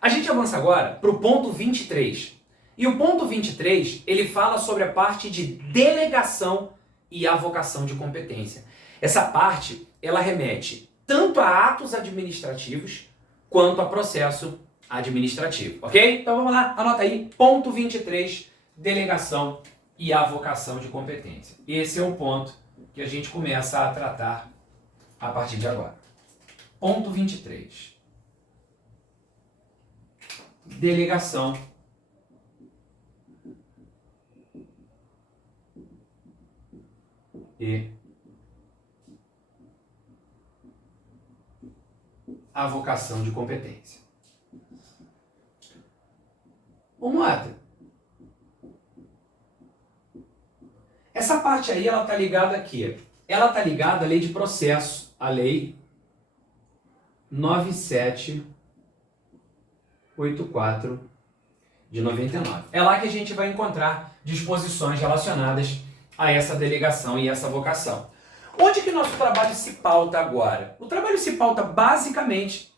A gente avança agora para o ponto 23. E o ponto 23, ele fala sobre a parte de delegação e avocação de competência. Essa parte, ela remete tanto a atos administrativos quanto a processo administrativo, ok? Então vamos lá, anota aí, ponto 23, delegação e avocação de competência. Esse é o ponto que a gente começa a tratar a partir de agora. Ponto 23. Delegação e avocação de competência. Mota, essa parte aí, ela tá ligada aqui. Ela tá ligada à lei de processo, a lei 9784 de 99. É lá que a gente vai encontrar disposições relacionadas a essa delegação e essa vocação. Onde que nosso trabalho se pauta agora? O trabalho se pauta basicamente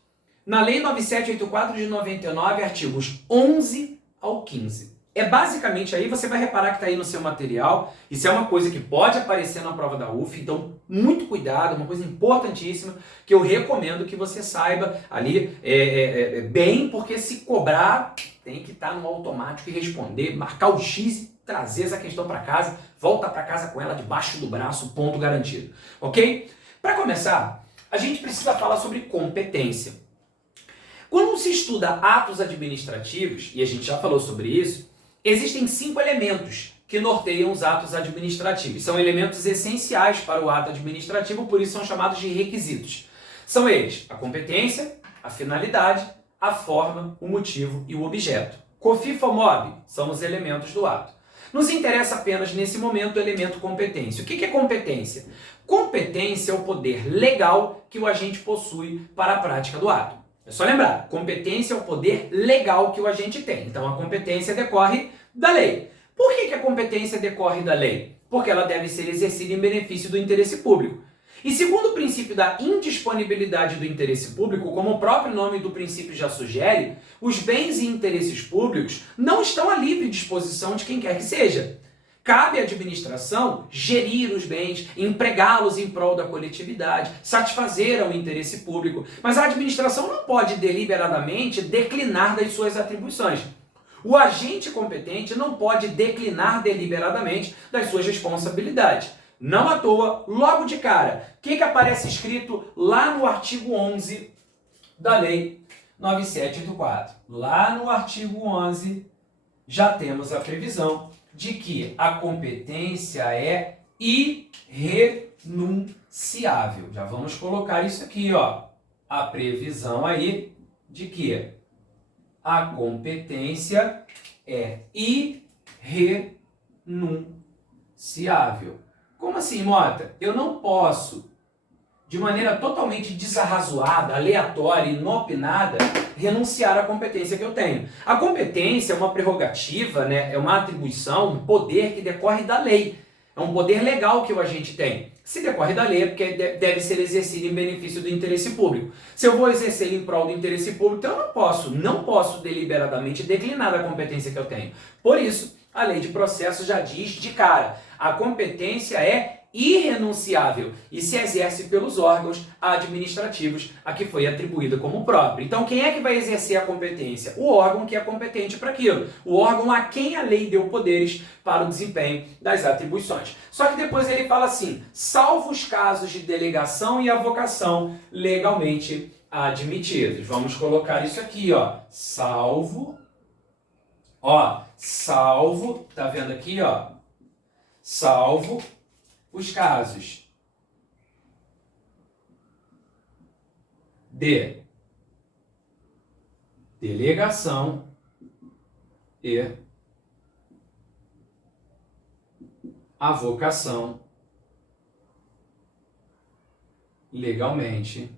na lei 9784 de 99, artigos 11 ao 15. É basicamente aí, você vai reparar que está aí no seu material, isso é uma coisa que pode aparecer na prova da UF, então muito cuidado, uma coisa importantíssima que eu recomendo que você saiba ali bem, porque se cobrar, tem que estar no automático e responder, marcar o X e trazer essa questão para casa, volta para casa com ela debaixo do braço, ponto garantido, ok? Para começar, a gente precisa falar sobre competência. Quando se estuda atos administrativos, e a gente já falou sobre isso, existem 5 elementos que norteiam os atos administrativos. São elementos essenciais para o ato administrativo, por isso são chamados de requisitos. São eles a competência, a finalidade, a forma, o motivo e o objeto. COFIFOMOB são os elementos do ato. Nos interessa apenas nesse momento o elemento competência. O que é competência? Competência é o poder legal que o agente possui para a prática do ato. É só lembrar, competência é o poder legal que o agente tem. Então a competência decorre da lei. Por que a competência decorre da lei? Porque ela deve ser exercida em benefício do interesse público. E segundo o princípio da indisponibilidade do interesse público, como o próprio nome do princípio já sugere, os bens e interesses públicos não estão à livre disposição de quem quer que seja. Cabe à administração gerir os bens, empregá-los em prol da coletividade, satisfazer ao interesse público, mas a administração não pode deliberadamente declinar das suas atribuições. O agente competente não pode declinar deliberadamente das suas responsabilidades. Não à toa, logo de cara, o que aparece escrito lá no artigo 11 da Lei 9784? Lá no artigo 11 já temos a previsão de que a competência é irrenunciável. Já vamos colocar isso aqui, ó. A previsão aí de que a competência é irrenunciável. Como assim, Mota? Eu não posso, de maneira totalmente desarrazoada, aleatória, inopinada, renunciar à competência que eu tenho. A competência é uma prerrogativa, né? É uma atribuição, um poder que decorre da lei. É um poder legal que o agente tem. Se decorre da lei, é porque deve ser exercido em benefício do interesse público. Se eu vou exercer em prol do interesse público, então eu não posso deliberadamente declinar da competência que eu tenho. Por isso, a lei de processo já diz de cara, a competência é irrenunciável e se exerce pelos órgãos administrativos a que foi atribuída como própria. Então, quem é que vai exercer a competência? O órgão que é competente para aquilo. O órgão a quem a lei deu poderes para o desempenho das atribuições. Só que depois ele fala assim, salvo os casos de delegação e avocação legalmente admitidos. Vamos colocar isso aqui, ó. Salvo, tá vendo aqui, ó? Salvo os casos de delegação e avocação legalmente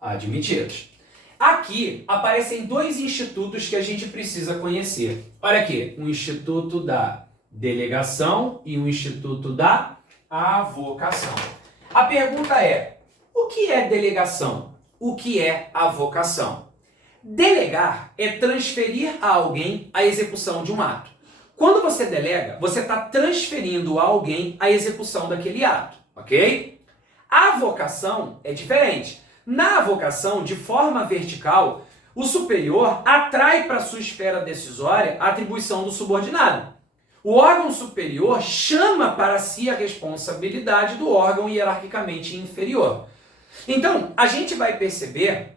admitidos. Aqui aparecem 2 institutos que a gente precisa conhecer. Olha aqui, um instituto da delegação e um instituto da avocação. A pergunta é, o O que é delegação? O que é avocação? Delegar é transferir a alguém a execução de um ato. Quando você delega, você está transferindo a alguém a execução daquele ato, ok? A avocação é diferente. Na avocação, de forma vertical, o superior atrai para sua esfera decisória a atribuição do subordinado. O órgão superior chama para si a responsabilidade do órgão hierarquicamente inferior. Então, a gente vai perceber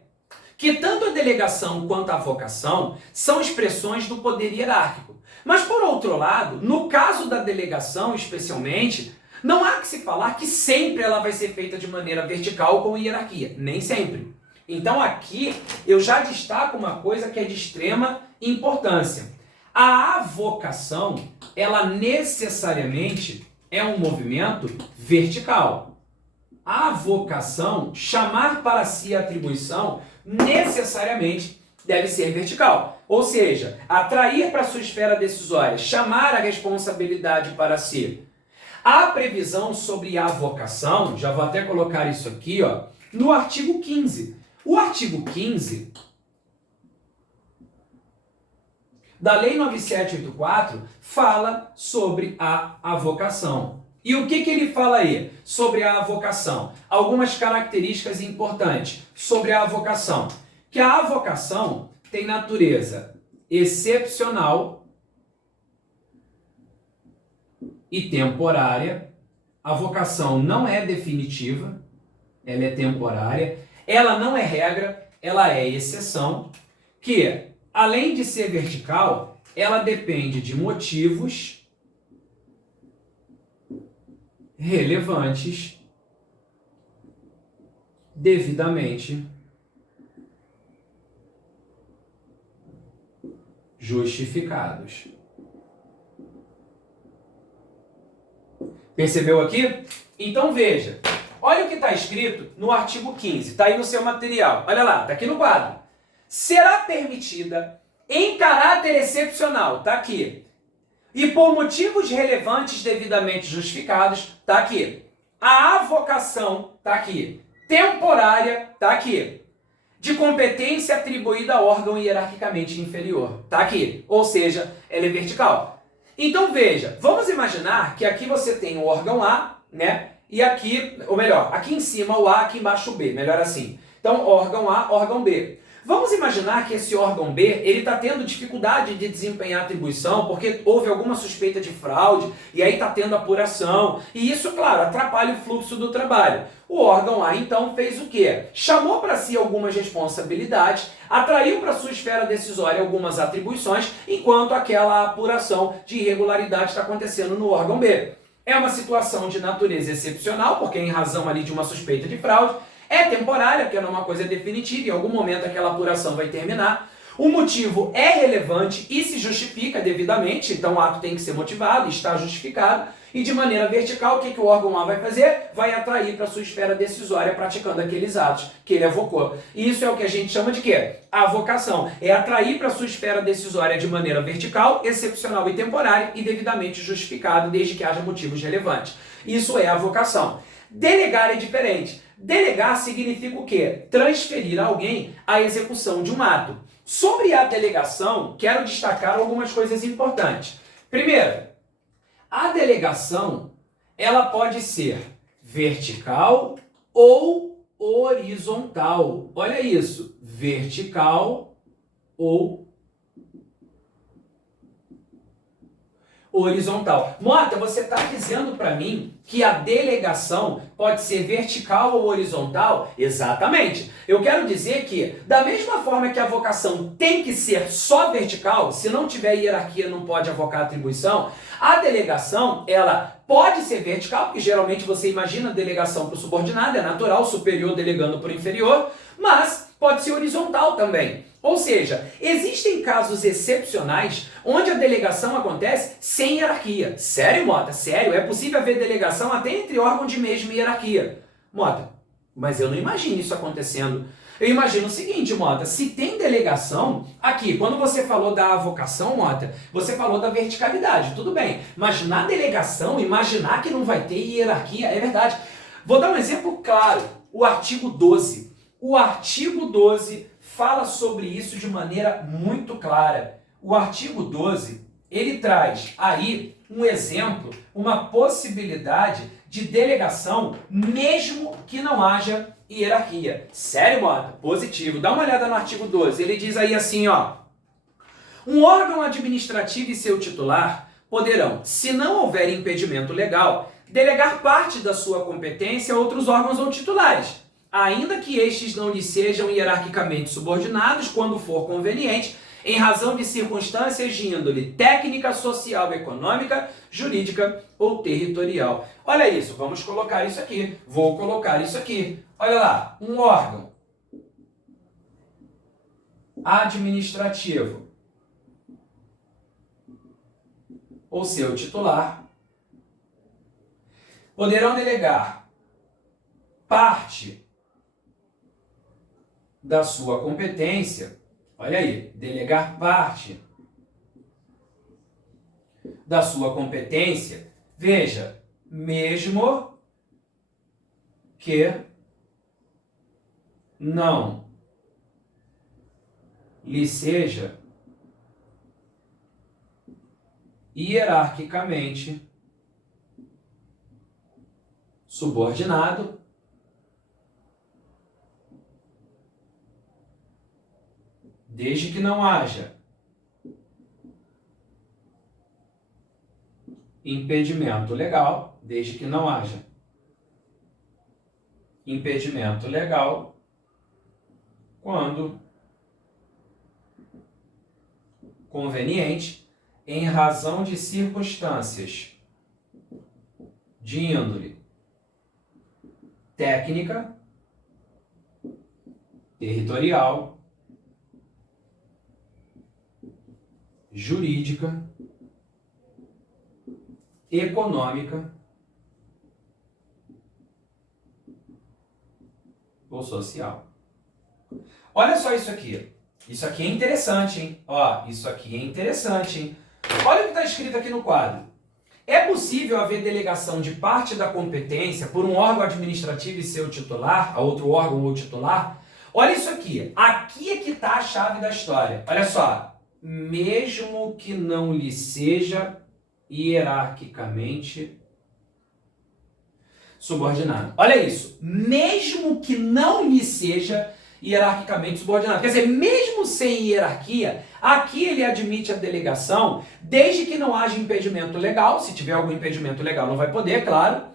que tanto a delegação quanto a avocação são expressões do poder hierárquico. Mas, por outro lado, no caso da delegação, especialmente, não há que se falar que sempre ela vai ser feita de maneira vertical com hierarquia. Nem sempre. Então, aqui, eu já destaco uma coisa que é de extrema importância. A avocação, ela necessariamente é um movimento vertical. A avocação, chamar para si a atribuição, necessariamente deve ser vertical. Ou seja, atrair para sua esfera decisória, chamar a responsabilidade para si. A previsão sobre a avocação, já vou até colocar isso aqui, ó, no artigo 15. O artigo 15 da Lei 9784 fala sobre a avocação. E o que ele fala aí sobre a avocação? Algumas características importantes sobre a avocação. Que a avocação tem natureza excepcional e temporária. A vocação não é definitiva, ela é temporária. Ela não é regra, ela é exceção. Que, além de ser vertical, ela depende de motivos relevantes, devidamente justificados. Percebeu aqui? Então veja, olha o que está escrito no artigo 15, está aí no seu material. Olha lá, está aqui no quadro. Será permitida em caráter excepcional, está aqui, e por motivos relevantes devidamente justificados, está aqui. A avocação, está aqui. Temporária, está aqui. De competência atribuída a órgão hierarquicamente inferior, está aqui. Ou seja, ela é vertical. Então veja, vamos imaginar que aqui você tem o órgão A, né? E aqui, ou melhor, aqui em cima o A, aqui embaixo o B, melhor assim. Então, órgão A, órgão B. Vamos imaginar que esse órgão B, ele está tendo dificuldade de desempenhar a atribuição porque houve alguma suspeita de fraude e aí está tendo apuração. E isso, claro, atrapalha o fluxo do trabalho. O órgão A, então, fez o quê? Chamou para si algumas responsabilidades, atraiu para sua esfera decisória algumas atribuições, enquanto aquela apuração de irregularidade está acontecendo no órgão B. É uma situação de natureza excepcional, porque em razão ali de uma suspeita de fraude, é temporária, porque não é uma coisa definitiva, em algum momento aquela apuração vai terminar. O motivo é relevante e se justifica devidamente, então o ato tem que ser motivado, está justificado, e de maneira vertical, o que o órgão A vai fazer? Vai atrair para sua esfera decisória praticando aqueles atos que ele avocou. E isso é o que a gente chama de quê? Avocação. É atrair para sua esfera decisória de maneira vertical, excepcional e temporária e devidamente justificado, desde que haja motivos relevantes. Isso é avocação. Delegar é diferente. Delegar significa o quê? Transferir a alguém a execução de um ato. Sobre a delegação, quero destacar algumas coisas importantes. Primeiro, a delegação, ela pode ser vertical ou horizontal. Olha isso, vertical ou horizontal. Mota, você está dizendo para mim que a delegação pode ser vertical ou horizontal? Exatamente. Eu quero dizer que, da mesma forma que a avocação tem que ser só vertical, se não tiver hierarquia não pode avocar atribuição, a delegação, ela pode ser vertical, porque geralmente você imagina a delegação para o subordinado, é natural, superior delegando para o inferior, mas pode ser horizontal também. Ou seja, existem casos excepcionais onde a delegação acontece sem hierarquia. Sério, Mota? Sério? É possível haver delegação até entre órgãos de mesma hierarquia. Mota, mas eu não imagino isso acontecendo. Eu imagino o seguinte, Mota, se tem delegação, aqui, quando você falou da avocação, Mota, você falou da verticalidade, tudo bem. Mas na delegação, imaginar que não vai ter hierarquia, é verdade. Vou dar um exemplo claro, o artigo 12. O artigo 12 fala sobre isso de maneira muito clara. O artigo 12, ele traz aí um exemplo, uma possibilidade de delegação, mesmo que não haja hierarquia. Sério, Mota? Positivo. Dá uma olhada no artigo 12. Ele diz aí assim, ó. Um órgão administrativo e seu titular poderão, se não houver impedimento legal, delegar parte da sua competência a outros órgãos ou titulares, ainda que estes não lhes sejam hierarquicamente subordinados, quando for conveniente, em razão de circunstâncias de índole técnica, social, econômica, jurídica ou territorial. Olha isso, vamos colocar isso aqui. Vou colocar isso aqui. Olha lá, um órgão administrativo ou seu titular poderão delegar parte da sua competência, olha aí, delegar parte da sua competência, veja, mesmo que não lhe seja hierarquicamente subordinado, desde que não haja impedimento legal, desde que não haja impedimento legal, quando conveniente, em razão de circunstâncias de índole técnica, territorial, jurídica, econômica ou social. Olha só isso aqui. Isso aqui é interessante, hein? Ó, isso aqui é interessante, hein? Olha o que está escrito aqui no quadro. É possível haver delegação de parte da competência por um órgão administrativo e seu titular, a outro órgão ou titular? Olha isso aqui. Aqui é que está a chave da história. Olha só. Mesmo que não lhe seja hierarquicamente subordinado. Olha isso. Mesmo que não lhe seja hierarquicamente subordinado. Quer dizer, mesmo sem hierarquia, aqui ele admite a delegação, desde que não haja impedimento legal. Se tiver algum impedimento legal, não vai poder, claro.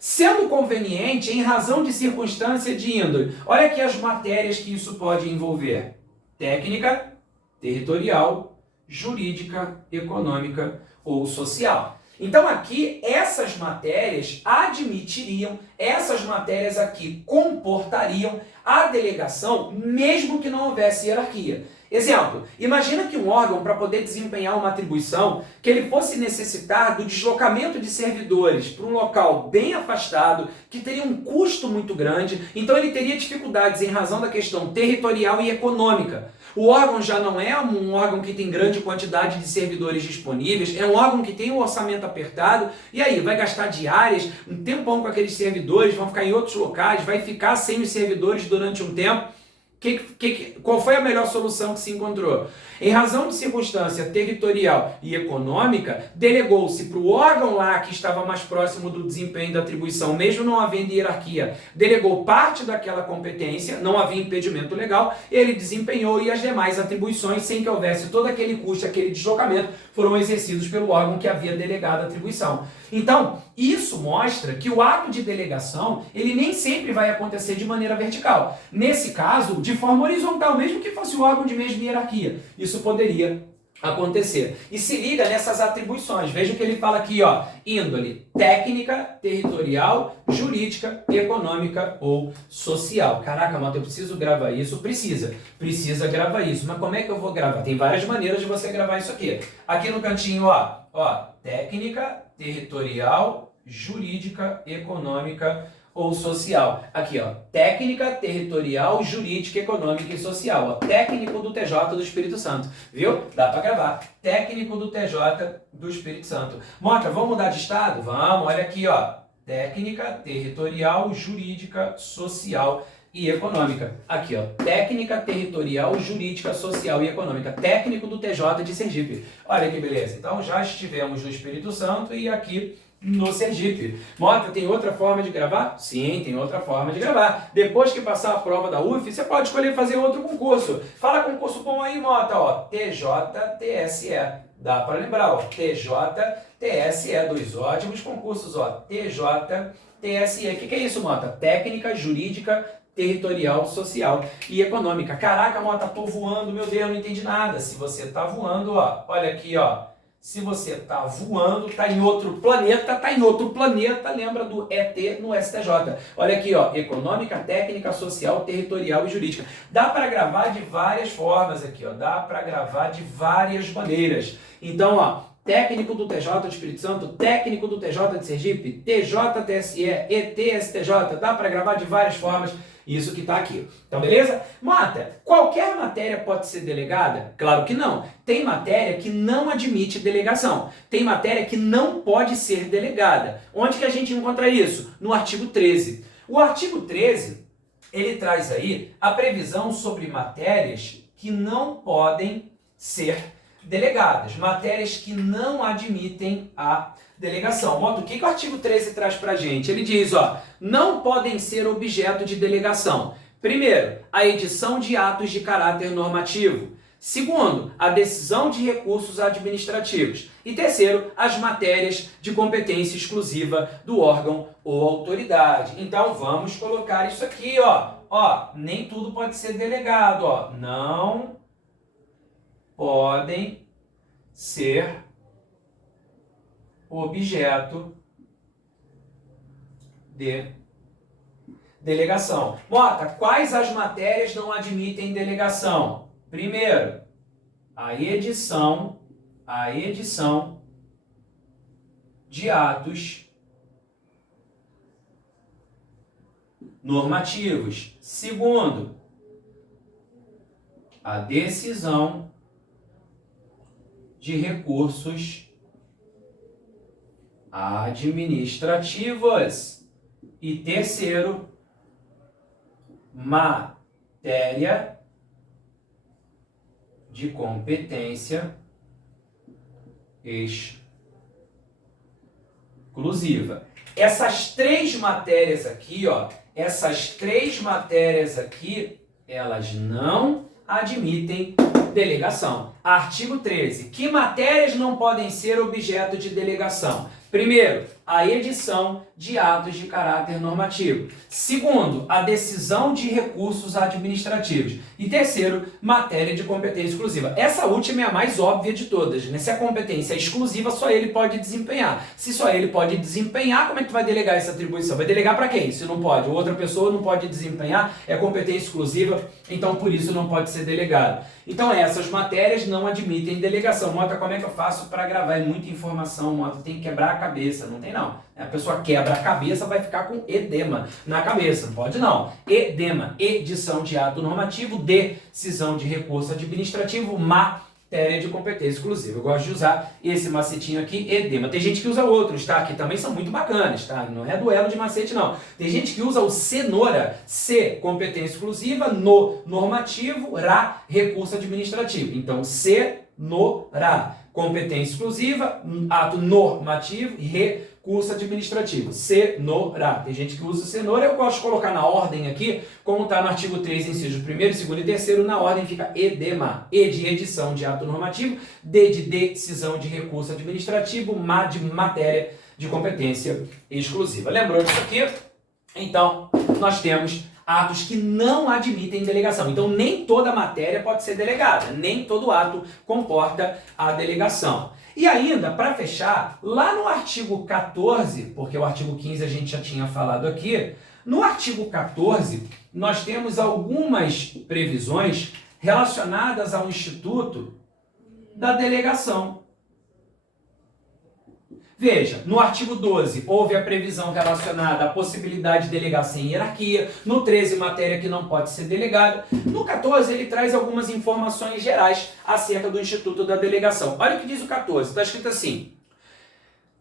Sendo conveniente, em razão de circunstância de índole. Olha aqui as matérias que isso pode envolver. Técnica, territorial, jurídica, econômica ou social. Então aqui, essas matérias admitiriam, essas matérias aqui comportariam a delegação, mesmo que não houvesse hierarquia. Exemplo, imagina que um órgão, para poder desempenhar uma atribuição, que ele fosse necessitar do deslocamento de servidores para um local bem afastado, que teria um custo muito grande, então ele teria dificuldades em razão da questão territorial e econômica. O órgão já não é um órgão que tem grande quantidade de servidores disponíveis, é um órgão que tem um orçamento apertado, e aí vai gastar diárias, um tempão com aqueles servidores, vão ficar em outros locais, vai ficar sem os servidores durante um tempo. Qual foi a melhor solução que se encontrou? Em razão de circunstância territorial e econômica, delegou-se para o órgão lá que estava mais próximo do desempenho da atribuição, mesmo não havendo hierarquia, delegou parte daquela competência, não havia impedimento legal, ele desempenhou e as demais atribuições, sem que houvesse todo aquele custo, aquele deslocamento, foram exercidos pelo órgão que havia delegado a atribuição. Então, isso mostra que o ato de delegação, ele nem sempre vai acontecer de maneira vertical. Nesse caso, de forma horizontal, mesmo que fosse o órgão de mesma hierarquia. Isso poderia acontecer. E se liga nessas atribuições. Veja o que ele fala aqui, ó. Índole técnica, territorial, jurídica, econômica ou social. Caraca, Mota, eu preciso gravar isso? Precisa gravar isso. Mas como é que eu vou gravar? Tem várias maneiras de você gravar isso aqui. Aqui no cantinho, ó, técnica, territorial, jurídica, econômica ou social. Aqui, ó, técnica, territorial, jurídica, econômica e social. Ó, técnico do TJ do Espírito Santo. Viu? Dá para gravar. Técnico do TJ do Espírito Santo. Mota, vamos mudar de estado? Vamos, olha aqui, ó. técnica, territorial, jurídica, social e econômica. Aqui, ó, técnica, territorial, jurídica, social e econômica. Técnico do TJ de Sergipe. Olha que beleza. Então já estivemos no Espírito Santo e aqui no Sergipe. Mota, tem outra forma de gravar? Sim, tem outra forma de gravar. Depois que passar a prova da UF, você pode escolher fazer outro concurso. Fala concurso bom aí, Mota, ó. TJ-TSE. Dá para lembrar, ó. TJ-TSE, dois ótimos concursos, ó. TJ-TSE. O que é isso, Mota? Técnica, jurídica, territorial, social e econômica. Caraca, Mota, tô voando, meu Deus, não entendi nada. Se você tá voando, ó, olha aqui, ó. Se você tá voando, tá em outro planeta, lembra do ET no STJ. Olha aqui, ó, econômica, técnica, social, territorial e jurídica. Dá para gravar de várias formas aqui, ó, dá para gravar de várias maneiras. Então, ó, técnico do TJ do Espírito Santo, técnico do TJ de Sergipe, TJ-TSE, ET-STJ, dá para gravar de várias formas. Isso que está aqui. Então, beleza? Mota, qualquer matéria pode ser delegada? Claro que não. Tem matéria que não admite delegação. Tem matéria que não pode ser delegada. Onde que a gente encontra isso? No artigo 13. O artigo 13, ele traz aí a previsão sobre matérias que não podem ser delegadas. Matérias que não admitem a delegação. Mota, o que o artigo 13 traz pra gente? Ele diz, ó, não podem ser objeto de delegação. Primeiro, a edição de atos de caráter normativo. Segundo, a decisão de recursos administrativos. E terceiro, as matérias de competência exclusiva do órgão ou autoridade. Então, vamos colocar isso aqui, ó. Ó, nem tudo pode ser delegado, ó. Não podem ser objeto de delegação. Mota, quais as matérias não admitem delegação? Primeiro, a edição de atos normativos. Segundo, a decisão de recursos administrativos. E terceiro, matéria de competência exclusiva. Essas três matérias aqui, ó, elas não admitem delegação. Artigo 13. Que matérias não podem ser objeto de delegação? Primeiro, a edição de atos de caráter normativo. Segundo, a decisão de recursos administrativos. E terceiro, matéria de competência exclusiva. Essa última é a mais óbvia de todas, né? Se a competência é exclusiva, só ele pode desempenhar. Se só ele pode desempenhar, como é que tu vai delegar essa atribuição? Vai delegar para quem? Se não pode, outra pessoa não pode desempenhar, é competência exclusiva, então por isso não pode ser delegado. Então essas matérias não admitem delegação. Mota, como é que eu faço para gravar? É muita informação, Mota, tem que quebrar a cabeça. Não tem não. A pessoa quebra a cabeça, vai ficar com edema na cabeça. Não pode não. Edema, edição de ato normativo, decisão de recurso administrativo, matéria de competência exclusiva. Eu gosto de usar esse macetinho aqui, edema. Tem gente que usa outros, tá? Que também são muito bacanas, tá? Não é duelo de macete, não. Tem gente que usa o cenoura, C, competência exclusiva, no, normativo, ra, recurso administrativo. Então, cenoura, competência exclusiva, ato normativo e recurso administrativo. Cenoura. Tem gente que usa cenoura, eu gosto de colocar na ordem aqui, como está no artigo 3, incisos 1º, 2º e 3º, na ordem fica edema. E de edição de ato normativo, D de decisão de recurso administrativo, ma de matéria de competência exclusiva. Lembrou disso aqui? Então, nós temos atos que não admitem delegação. Então, nem toda matéria pode ser delegada, nem todo ato comporta a delegação. E ainda, para fechar, lá no artigo 14, porque o artigo 15 a gente já tinha falado aqui, no artigo 14, nós temos algumas previsões relacionadas ao Instituto da Delegação. Veja, no artigo 12, houve a previsão relacionada à possibilidade de delegar sem hierarquia. No 13, matéria que não pode ser delegada. No 14, ele traz algumas informações gerais acerca do Instituto da Delegação. Olha o que diz o 14, está escrito assim.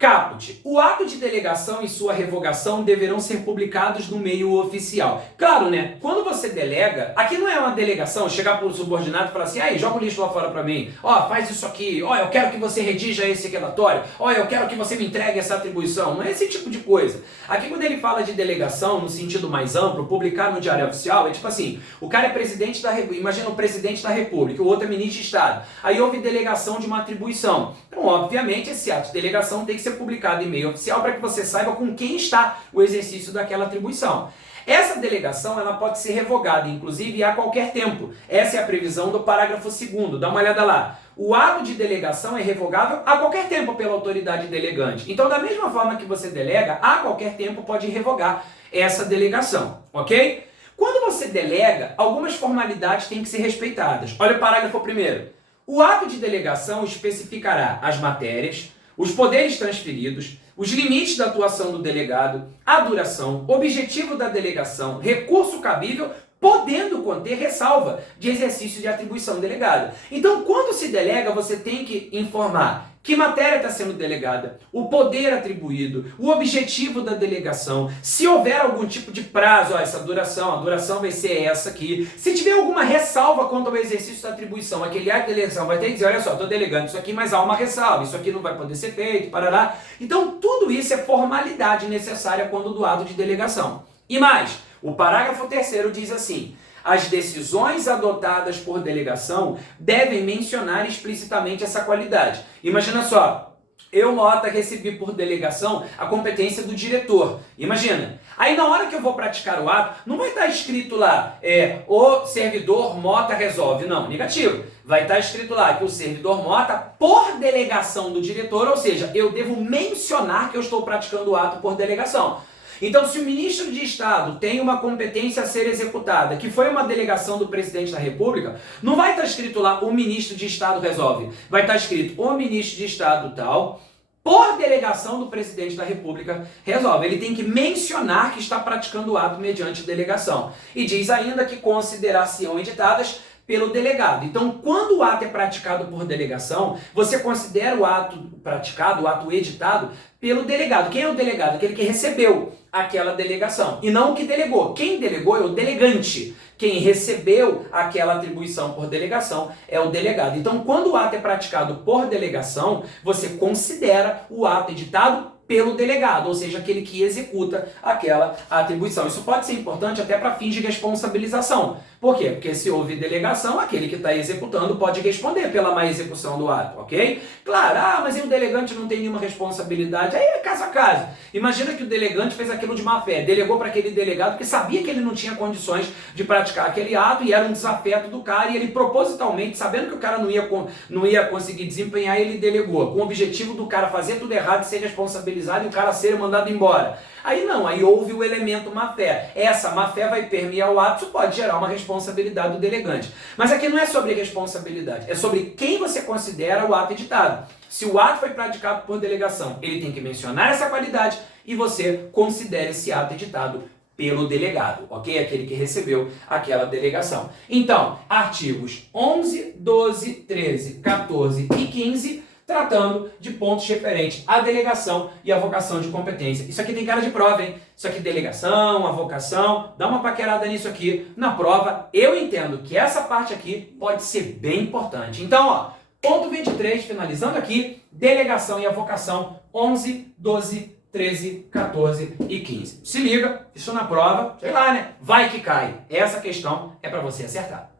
Caput. O ato de delegação e sua revogação deverão ser publicados no meio oficial. Claro, né? Quando você delega, aqui não é uma delegação, chegar para o subordinado e falar assim, aí, joga o lixo lá fora para mim, ó, faz isso aqui, ó, eu quero que você redija esse relatório, ó, eu quero que você me entregue essa atribuição. Não é esse tipo de coisa. Aqui quando ele fala de delegação, no sentido mais amplo, publicar no Diário Oficial, é tipo assim, o cara é presidente da República, imagina o presidente da República, o outro é ministro de Estado. Aí houve delegação de uma atribuição. Então, obviamente, esse ato de delegação tem que ser publicado em meio oficial para que você saiba com quem está o exercício daquela atribuição. Essa delegação ela pode ser revogada, inclusive, a qualquer tempo. Essa é a previsão do parágrafo 2º. Dá uma olhada lá. O ato de delegação é revogável a qualquer tempo pela autoridade delegante. Então, da mesma forma que você delega, a qualquer tempo pode revogar essa delegação, ok? Quando você delega, algumas formalidades têm que ser respeitadas. Olha o parágrafo 1º. O ato de delegação especificará as matérias, os poderes transferidos, os limites da atuação do delegado, a duração, objetivo da delegação, recurso cabível, podendo conter ressalva de exercício de atribuição delegada. Então, quando se delega, você tem que informar que matéria está sendo delegada, o poder atribuído, o objetivo da delegação, se houver algum tipo de prazo, ó, essa duração, a duração vai ser essa aqui. Se tiver alguma ressalva quanto ao exercício da atribuição, aquele ato de delegação vai ter que dizer, olha só, estou delegando isso aqui, mas há uma ressalva, isso aqui não vai poder ser feito, parará. Então, tudo isso é formalidade necessária quando do ato de delegação. E mais, o parágrafo 3º diz assim: as decisões adotadas por delegação devem mencionar explicitamente essa qualidade. Imagina só, eu, Mota, recebi por delegação a competência do diretor. Imagina. Aí na hora que eu vou praticar o ato, não vai estar escrito lá, o servidor Mota resolve. Não, negativo. Vai estar escrito lá que o servidor Mota, por delegação do diretor, ou seja, eu devo mencionar que eu estou praticando o ato por delegação. Então, se o ministro de Estado tem uma competência a ser executada, que foi uma delegação do presidente da República, não vai estar escrito lá, o ministro de Estado resolve. Vai estar escrito, o ministro de Estado tal, por delegação do presidente da República, resolve. Ele tem que mencionar que está praticando o ato mediante delegação. E diz ainda que considerar-se-ão editadas pelo delegado. Então, quando o ato é praticado por delegação, você considera o ato praticado, o ato editado, pelo delegado. Quem é o delegado? Aquele que recebeu aquela delegação. E não o que delegou. Quem delegou é o delegante. Quem recebeu aquela atribuição por delegação é o delegado. Então, quando o ato é praticado por delegação, você considera o ato editado pelo delegado, ou seja, aquele que executa aquela atribuição. Isso pode ser importante até para fins de responsabilização. Por quê? Porque se houve delegação, aquele que está executando pode responder pela má execução do ato, ok? Claro, mas o delegante não tem nenhuma responsabilidade. Aí é caso a caso. Imagina que o delegante fez aquilo de má fé, delegou para aquele delegado porque sabia que ele não tinha condições de praticar aquele ato e era um desafeto do cara e ele propositalmente, sabendo que o cara não ia conseguir desempenhar, ele delegou, com o objetivo do cara fazer tudo errado e ser responsabilizado e o cara ser mandado embora. Aí não, aí houve o elemento má-fé. Essa má-fé vai permear o ato, isso pode gerar uma responsabilidade do delegante. Mas aqui não é sobre responsabilidade, é sobre quem você considera o ato editado. Se o ato foi praticado por delegação, ele tem que mencionar essa qualidade e você considera esse ato editado pelo delegado, ok? Aquele que recebeu aquela delegação. Então, artigos 11, 12, 13, 14 e 15... tratando de pontos referentes à delegação e à vocação de competência. Isso aqui tem cara de prova, hein? Isso aqui delegação, avocação, dá uma paquerada nisso aqui. Na prova, eu entendo que essa parte aqui pode ser bem importante. Então, ó, ponto 23, finalizando aqui, delegação e avocação, 11, 12, 13, 14 e 15. Se liga, isso na prova, sei lá, né? Vai que cai. Essa questão é para você acertar.